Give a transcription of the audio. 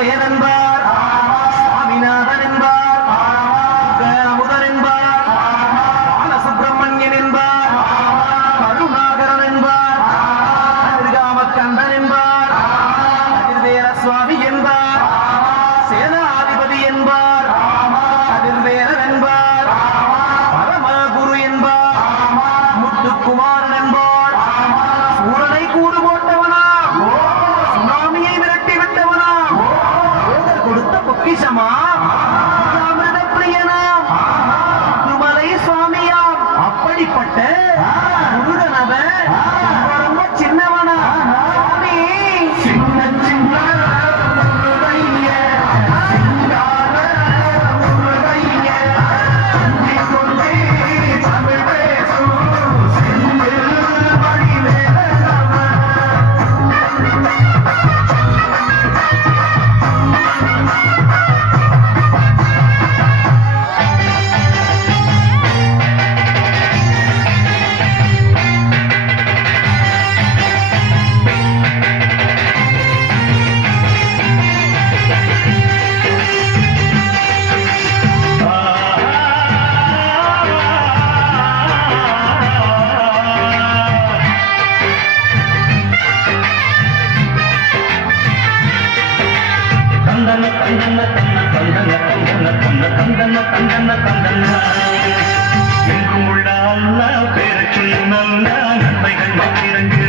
கார்த்திகேயன் என்பார், சுவாமிநாதன் என்பார், அமுதன் என்பார், பாலசுப்பிரமணியன் என்பார், கருணாகரன் என்பார், கதிர்காமக்கந்தன் என்பார், கதிர்வேல சுவாமி என்பார், சேனாதிபதி என்பார், கதிர்வேலன் என்பார், பரமகுரு என்பார், முத்துக்குமாரன் என்பார், சூரனை கூறு போட்டவனா, சுனாமியை விரட்டி விட்டவனா, கொடுத்த பொக்கிஷமா, அமிர்த பிரியனாம், திருமலை சுவாமியாம், அப்படிப்பட்ட முருகனவன் ரொம்ப சின்னவனா சுவாமி, சின்ன சின்ன முருகைய, சிங்கார முருகைய, கொஞ்சி கொஞ்சி தமிழ் பேசும் செந்தில் வடிவேலவன். தந்தன தந்தன தன்ன தந்தன தந்தன தன்ன தந்தன தந்தன தந்தன எங்கும் உள்ள அல்ல பேரச் சொல்லும் நல்ல நன்மைகள் மத்திரங்கு